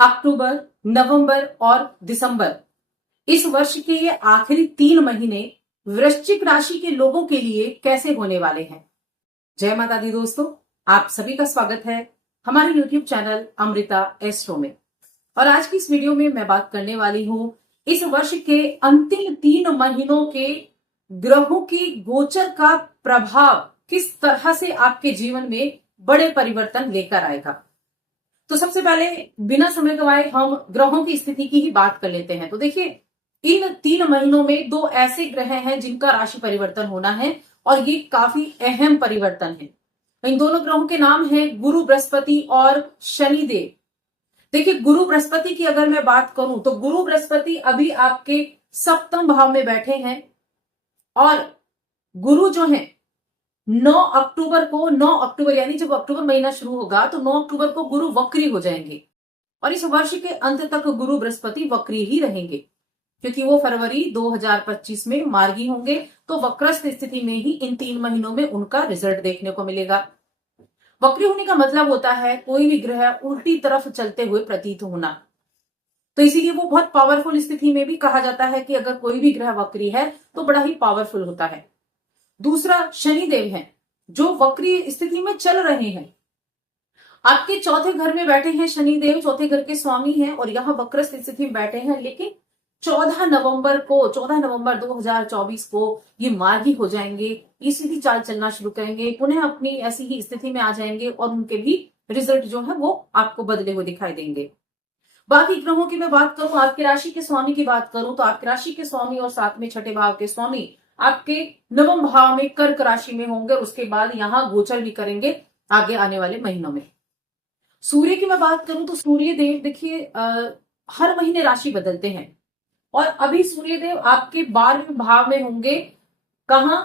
अक्टूबर, नवंबर और दिसंबर, इस वर्ष के ये आखिरी 3 महीने वृश्चिक राशि के लोगों के लिए कैसे होने वाले हैं। जय माता दी दोस्तों, आप सभी का स्वागत है हमारे YouTube चैनल अमृता एस्ट्रो में। और आज की इस वीडियो में मैं बात करने वाली हूं इस वर्ष के अंतिम 3 महीनों के ग्रहों की गोचर का प्रभाव किस तरह से आपके जीवन में बड़े परिवर्तन लेकर आएगा। तो सबसे पहले बिना समय गवाए हम ग्रहों की स्थिति की ही बात कर लेते हैं। तो देखिए, इन 3 महीनों में 2 ऐसे ग्रह हैं जिनका राशि परिवर्तन होना है और ये काफी अहम परिवर्तन है। इन दोनों ग्रहों के नाम हैं गुरु बृहस्पति और शनिदेव। देखिए, गुरु बृहस्पति की अगर मैं बात करूं तो गुरु बृहस्पति अभी आपके सप्तम भाव में बैठे हैं और गुरु जो है 9 अक्टूबर यानी जब अक्टूबर महीना शुरू होगा तो 9 अक्टूबर को गुरु वक्री हो जाएंगे और इस वर्ष के अंत तक गुरु बृहस्पति वक्री ही रहेंगे, क्योंकि वो फरवरी 2025 में मार्गी होंगे। तो वक्रस्थ स्थिति में ही इन 3 महीनों में उनका रिजल्ट देखने को मिलेगा। वक्री होने का मतलब होता है कोई भी ग्रह उल्टी तरफ चलते हुए प्रतीत होना। तो इसीलिए वो बहुत पावरफुल स्थिति में भी कहा जाता है कि अगर कोई भी ग्रह वक्री है तो बड़ा ही पावरफुल होता है। दूसरा शनिदेव है जो वक्री स्थिति में चल रहे हैं। आपके चौथे घर में बैठे हैं शनिदेव, चौथे घर के स्वामी हैं और यहां वक्रस्थ स्थिति में बैठे हैं। लेकिन 14 नवंबर 2024 को ये मार्गी हो जाएंगे, ये सीधी चाल चलना शुरू करेंगे, पुनः अपनी ऐसी ही स्थिति में आ जाएंगे और उनके भी रिजल्ट जो है वो आपको बदले हुए दिखाई देंगे। बाकी ग्रहों की मैं बात करूं, आपकी राशि के स्वामी की बात करूं तो आपकी राशि के स्वामी और साथ में छठे भाव के स्वामी आपके नवम भाव में कर्क राशि में होंगे। उसके बाद यहां गोचर भी करेंगे आगे आने वाले महीनों में। सूर्य की मैं बात करूं तो सूर्य देव देखिए हर महीने राशि बदलते हैं और अभी सूर्य देव आपके 12वें भाव में होंगे। कहां?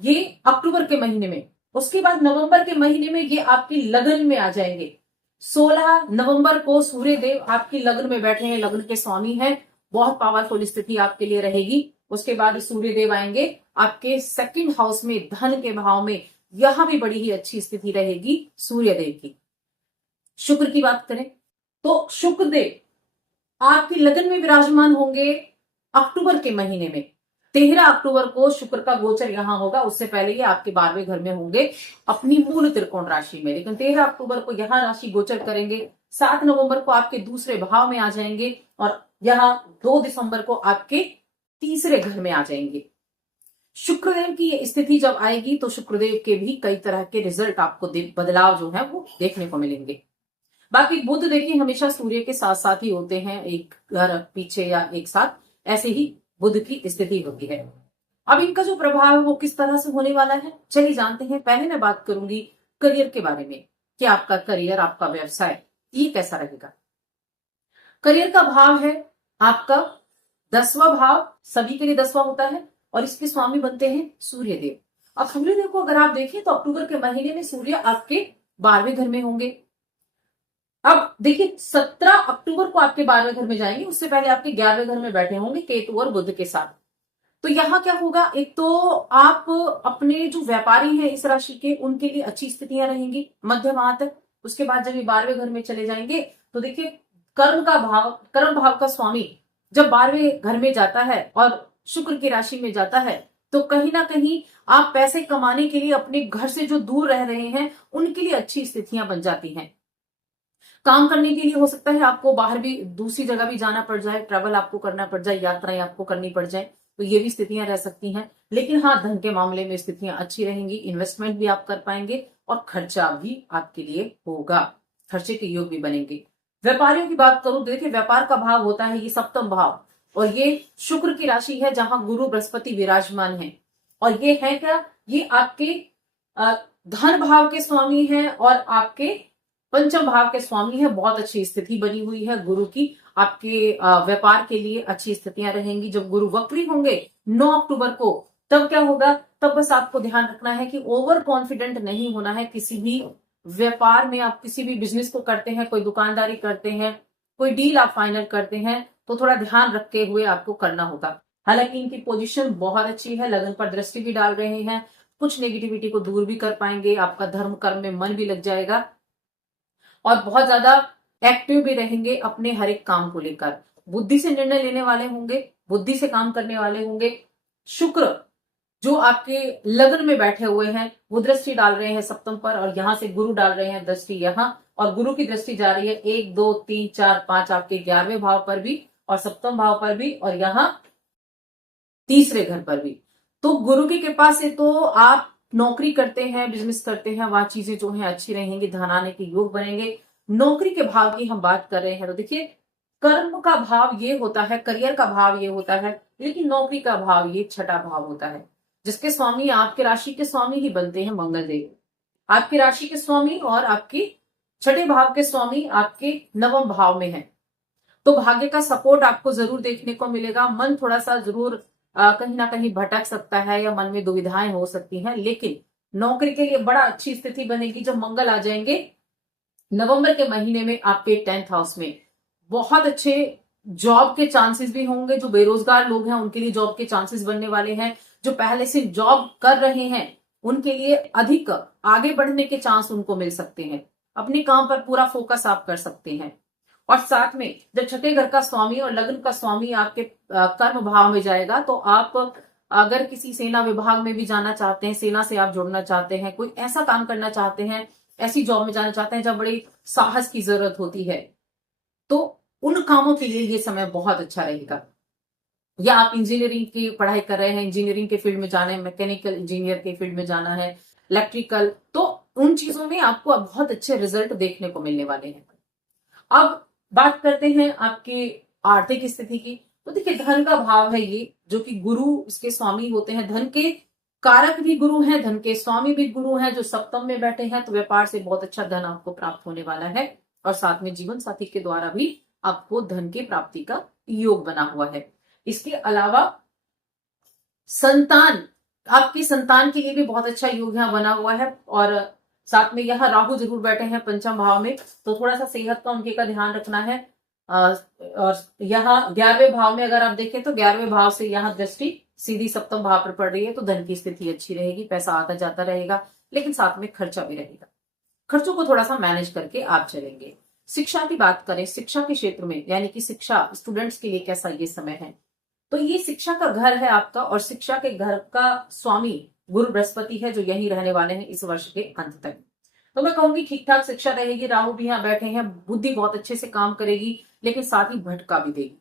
ये अक्टूबर के महीने में। उसके बाद नवंबर के महीने में ये आपकी लगन में आ जाएंगे। 16 नवंबर को सूर्य देव आपकी लगन में बैठे हैं, लगन के स्वामी हैं। बहुत पावरफुल स्थिति आपके लिए रहेगी। उसके बाद सूर्य देव आएंगे आपके सेकंड हाउस में, धन के भाव में। यहां भी बड़ी ही अच्छी स्थिति रहेगी सूर्य देव की। शुक्र की बात करें तो शुक्र देव आपकी लगन में विराजमान होंगे अक्टूबर के महीने में। 13 अक्टूबर को शुक्र का गोचर यहां होगा। उससे पहले ये आपके 12वें घर में होंगे अपनी मूल त्रिकोण राशि में, लेकिन 13 अक्टूबर को यहां राशि गोचर करेंगे। 7 नवंबर को आपके दूसरे भाव में आ जाएंगे और यहां 2 दिसंबर को आपके तीसरे घर में आ जाएंगे। शुक्रदेव की ये स्थिति जब आएगी तो शुक्रदेव के भी कई तरह के रिजल्ट आपको बदलाव जो है वो देखने को मिलेंगे। बाकी बुध देखिए हमेशा सूर्य के साथ साथ ही होते हैं, एक घर पीछे या एक साथ, ऐसे ही बुध की स्थिति होती है। अब इनका जो प्रभाव है वो किस तरह से होने वाला है, चलिए जानते हैं। पहले मैं बात करूंगी करियर के बारे में कि आपका करियर, आपका व्यवसाय ये कैसा रहेगा। करियर का भाव है आपका 10वां भाव, सभी के लिए 10वां होता है और इसके स्वामी बनते हैं सूर्यदेव। अब सूर्यदेव को अगर आप देखें तो अक्टूबर के महीने में सूर्य आपके 12वें घर में होंगे। अब देखिए 17 अक्टूबर को आपके 12वें घर में जाएंगे, उससे पहले आपके 11वें घर में बैठे होंगे केतु और बुध के साथ। तो यहां क्या होगा, एक तो आप अपने जो व्यापारी हैं इस राशि के उनके लिए अच्छी स्थितियां रहेंगी मध्य माह तक। उसके बाद जब ये 12वें घर में चले जाएंगे तो देखिए कर्म भाव का स्वामी जब 12वें घर में जाता है और शुक्र की राशि में जाता है तो कहीं ना कहीं आप पैसे कमाने के लिए अपने घर से जो दूर रह रहे हैं उनके लिए अच्छी स्थितियां बन जाती हैं। काम करने के लिए हो सकता है आपको बाहर भी, दूसरी जगह भी जाना पड़ जाए, ट्रैवल आपको करना पड़ जाए, यात्राएं आपको करनी पड़ जाए, तो ये भी स्थितियां रह सकती हैं। लेकिन हाँ, धन के मामले में स्थितियां अच्छी रहेंगी, इन्वेस्टमेंट भी आप कर पाएंगे और खर्चा भी आपके लिए होगा, खर्चे के योग भी बनेंगे। व्यापारियों की बात करूं, देखिए व्यापार का भाव होता है ये सप्तम भाव और ये शुक्र की राशि है जहां गुरु बृहस्पति विराजमान है। और ये है क्या, ये आपके धन भाव के स्वामी हैं और आपके पंचम भाव के स्वामी है। बहुत अच्छी स्थिति बनी हुई है गुरु की, आपके व्यापार के लिए अच्छी स्थितियां रहेंगी। जब गुरु वक्री होंगे 9 अक्टूबर को, तब क्या होगा, तब बस आपको ध्यान रखना है कि ओवर कॉन्फिडेंट नहीं होना है। किसी भी व्यापार में, आप किसी भी बिजनेस को करते हैं, कोई दुकानदारी करते हैं, कोई डील आप फाइनल करते हैं, तो थोड़ा ध्यान रखते हुए आपको करना होगा। हालांकि इनकी पोजीशन बहुत अच्छी है, लगन पर दृष्टि भी डाल रहे हैं, कुछ नेगेटिविटी को दूर भी कर पाएंगे, आपका धर्म कर्म में मन भी लग जाएगा और बहुत ज्यादा एक्टिव भी रहेंगे अपने हर एक काम को लेकर, बुद्धि से निर्णय लेने वाले होंगे, बुद्धि से काम करने वाले होंगे। शुक्र जो आपके लग्न में बैठे हुए हैं वो दृष्टि डाल रहे हैं सप्तम पर, और यहां से गुरु डाल रहे हैं दृष्टि यहां, और गुरु की दृष्टि जा रही है 1 2 3 4 5 आपके 11वें भाव पर भी और सप्तम भाव पर भी, और यहाँ तीसरे घर पर भी। तो गुरु की कृपा से तो आप नौकरी करते हैं, बिजनेस करते हैं, वहां चीजें जो है अच्छी रहेंगी, धन आने के योग बनेंगे। नौकरी के भाव की हम बात कर रहे हैं तो देखिए, कर्म का भाव ये होता है, करियर का भाव ये होता है, लेकिन नौकरी का भाव ये छठा भाव होता है, जिसके स्वामी आपके राशि के स्वामी ही बनते हैं मंगल देव। आपकी राशि के स्वामी और आपकी छठे भाव के स्वामी आपके नवम भाव में है। तो भाग्य का सपोर्ट आपको जरूर देखने को मिलेगा। मन थोड़ा सा जरूर कहीं ना कहीं भटक सकता है या मन में दुविधाएं हो सकती हैं, लेकिन नौकरी के लिए बड़ा अच्छी स्थिति बनेगी जब मंगल आ जाएंगे नवंबर के महीने में आपके 10th हाउस में। बहुत अच्छे जॉब के चांसेस भी होंगे, जो बेरोजगार लोग हैं उनके लिए जॉब के चांसेस बनने वाले हैं, जो पहले से जॉब कर रहे हैं उनके लिए अधिक आगे बढ़ने के चांस उनको मिल सकते हैं। अपने काम पर पूरा फोकस आप कर सकते हैं। और साथ में जब छठे घर का स्वामी और लग्न का स्वामी आपके कर्म भाव में जाएगा, तो आप अगर किसी सेना विभाग में भी जाना चाहते हैं, सेना से आप जुड़ना चाहते हैं, कोई ऐसा काम करना चाहते हैं, ऐसी जॉब में जाना चाहते हैं जहां बड़ी साहस की जरूरत होती है, तो उन कामों के लिए ये समय बहुत अच्छा रहेगा। या आप इंजीनियरिंग की पढ़ाई कर रहे हैं, इंजीनियरिंग के फील्ड में जाना है, मैकेनिकल इंजीनियर के फील्ड में जाना है, इलेक्ट्रिकल, तो उन चीजों में आपको बहुत अच्छे रिजल्ट देखने को मिलने वाले हैं। अब बात करते हैं आपकी आर्थिक स्थिति की। तो देखिए, धन का भाव है ये, जो कि गुरु इसके स्वामी होते हैं, धन के कारक भी गुरु हैं, धन के स्वामी भी गुरु हैं, जो सप्तम में बैठे हैं। तो व्यापार से बहुत अच्छा धन आपको प्राप्त होने वाला है, और साथ में जीवन साथी के द्वारा भी आपको धन की प्राप्ति का योग बना हुआ है। इसके अलावा संतान, आपकी संतान के लिए भी बहुत अच्छा योग यहाँ बना हुआ है, और साथ में यहाँ राहु जरूर बैठे हैं पंचम भाव में, तो थोड़ा सा सेहत का उनके का ध्यान रखना है। और यहाँ 11वें भाव में अगर आप देखें तो 11वें भाव से यहाँ दृष्टि सीधी सप्तम भाव पर पड़ रही है, तो धन की स्थिति अच्छी रहेगी, पैसा आता जाता रहेगा, लेकिन साथ में खर्चा भी रहेगा। खर्चों को थोड़ा सा मैनेज करके आप चलेंगे। शिक्षा की बात करें, शिक्षा के क्षेत्र में यानी कि शिक्षा स्टूडेंट्स के लिए कैसा ये समय है, तो ये शिक्षा का घर है आपका, और शिक्षा के घर का स्वामी गुरु बृहस्पति है, जो यहीं रहने वाले हैं इस वर्ष के अंत तक। तो मैं कहूंगी ठीक ठाक शिक्षा रहेगी। राहु भी यहाँ बैठे हैं, बुद्धि बहुत अच्छे से काम करेगी, लेकिन साथ ही भटका भी देगी।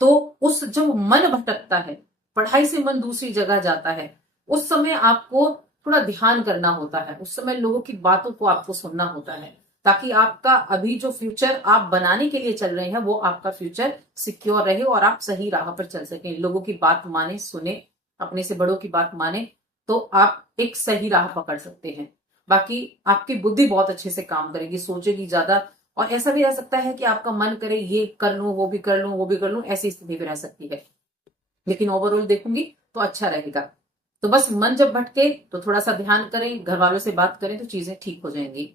तो उस जब मन भटकता है, पढ़ाई से मन दूसरी जगह जाता है, उस समय आपको थोड़ा ध्यान करना होता है, उस समय लोगों की बातों को आपको सुनना होता है, ताकि आपका अभी जो फ्यूचर आप बनाने के लिए चल रहे हैं वो आपका फ्यूचर सिक्योर रहे और आप सही राह पर चल सकें। लोगों की बात माने, सुने, अपने से बड़ों की बात माने, तो आप एक सही राह पकड़ सकते हैं। बाकी आपकी बुद्धि बहुत अच्छे से काम करेगी, सोचेगी ज्यादा, और ऐसा भी रह सकता है कि आपका मन करे ये कर लूं, वो भी कर लूं, वो भी कर लूं, ऐसी स्थिति भी रह सकती है। लेकिन ओवरऑल देखूंगी तो अच्छा रहेगा। तो बस मन जब भटके तो थोड़ा सा ध्यान करें, घर वालों से बात करें, तो चीजें ठीक हो जाएंगी।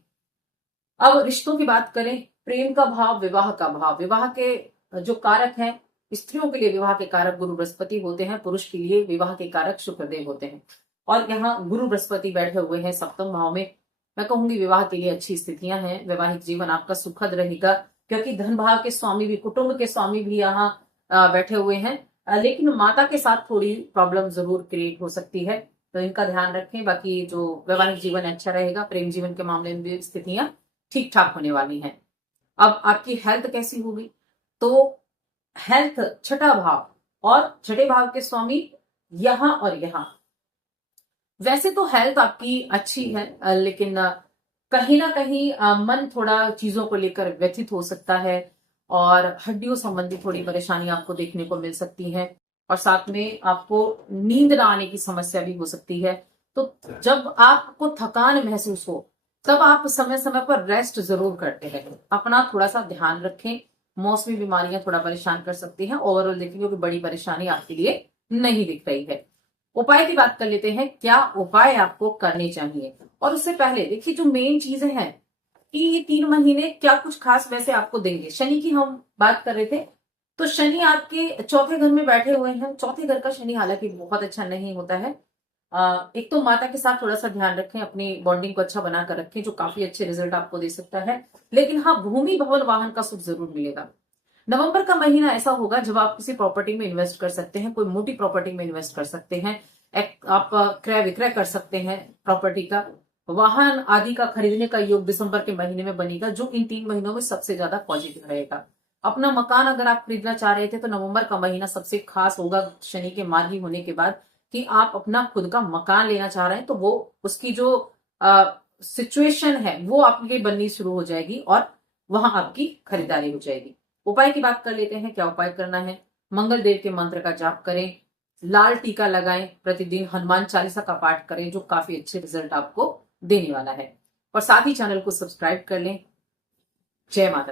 अब रिश्तों की बात करें, प्रेम का भाव, विवाह का भाव, विवाह के जो कारक हैं, स्त्रियों के लिए विवाह के कारक गुरु बृहस्पति होते हैं, पुरुष के लिए विवाह के कारक शुक्रदेव होते हैं, और यहाँ गुरु बृहस्पति बैठे हुए हैं सप्तम भाव में। मैं कहूंगी विवाह के लिए अच्छी स्थितियां हैं, वैवाहिक जीवन आपका सुखद रहेगा, क्योंकि धन भाव के स्वामी भी, कुटुंब के स्वामी भी यहाँ बैठे हुए हैं, लेकिन माता के साथ थोड़ी प्रॉब्लम जरूर क्रिएट हो सकती है, तो इनका ध्यान रखें। बाकी जो वैवाहिक जीवन अच्छा रहेगा, प्रेम जीवन के मामले में भी स्थितियां ठीक ठाक होने वाली हैं। अब आपकी हेल्थ कैसी होगी, तो हेल्थ छठा भाव और छठे भाव के स्वामी यहां और यहां। वैसे तो हेल्थ आपकी अच्छी है, लेकिन कहीं ना कहीं मन थोड़ा चीजों को लेकर व्यथित हो सकता है, और हड्डियों संबंधी थोड़ी परेशानी आपको देखने को मिल सकती है, और साथ में आपको नींद ना आने की समस्या भी हो सकती है। तो जब आपको थकान महसूस हो, तब आप समय समय पर रेस्ट जरूर करते रहें, अपना थोड़ा सा ध्यान रखें। मौसमी बीमारियां थोड़ा परेशान कर सकती हैं, ओवरऑल देखेंगे कोई बड़ी परेशानी आपके लिए नहीं दिख रही है। उपाय की बात कर लेते हैं, क्या उपाय आपको करने चाहिए। और उससे पहले देखिए, जो मेन चीजें हैं कि ये 3 महीने क्या कुछ खास वैसे आपको देंगे। शनि की हम बात कर रहे थे, तो शनि आपके चौथे घर में बैठे हुए हैं। चौथे घर का शनि हालांकि बहुत अच्छा नहीं होता है, एक तो माता के साथ थोड़ा सा ध्यान रखें, अपनी बॉन्डिंग को अच्छा बनाकर रखें, जो काफी अच्छे रिजल्ट आपको दे सकता है। लेकिन हाँ, भूमि भवन वाहन का सुख जरूर मिलेगा। नवंबर का महीना ऐसा होगा जब आप किसी प्रॉपर्टी में इन्वेस्ट कर सकते हैं, कोई मोटी प्रॉपर्टी में इन्वेस्ट कर सकते हैं, आप क्रय विक्रय कर सकते हैं प्रॉपर्टी का। वाहन आदि का खरीदने का योग दिसंबर के महीने में बनेगा, जो इन 3 महीनों में सबसे ज्यादा पॉजिटिव रहेगा। अपना मकान अगर आप खरीदना चाह रहे थे तो नवंबर का महीना सबसे खास होगा, शनि के मार्गी होने के बाद, कि आप अपना खुद का मकान लेना चाह रहे हैं तो वो उसकी जो सिचुएशन है वो आपके बननी शुरू हो जाएगी और वहां आपकी खरीदारी हो जाएगी। उपाय की बात कर लेते हैं। क्या उपाय करना है? मंगल देव के मंत्र का जाप करें, लाल टीका लगाएं, प्रतिदिन हनुमान चालीसा का पाठ करें, जो काफी अच्छे रिजल्ट आपको देने वाला है। और साथ ही चैनल को सब्सक्राइब कर लें। जय माता।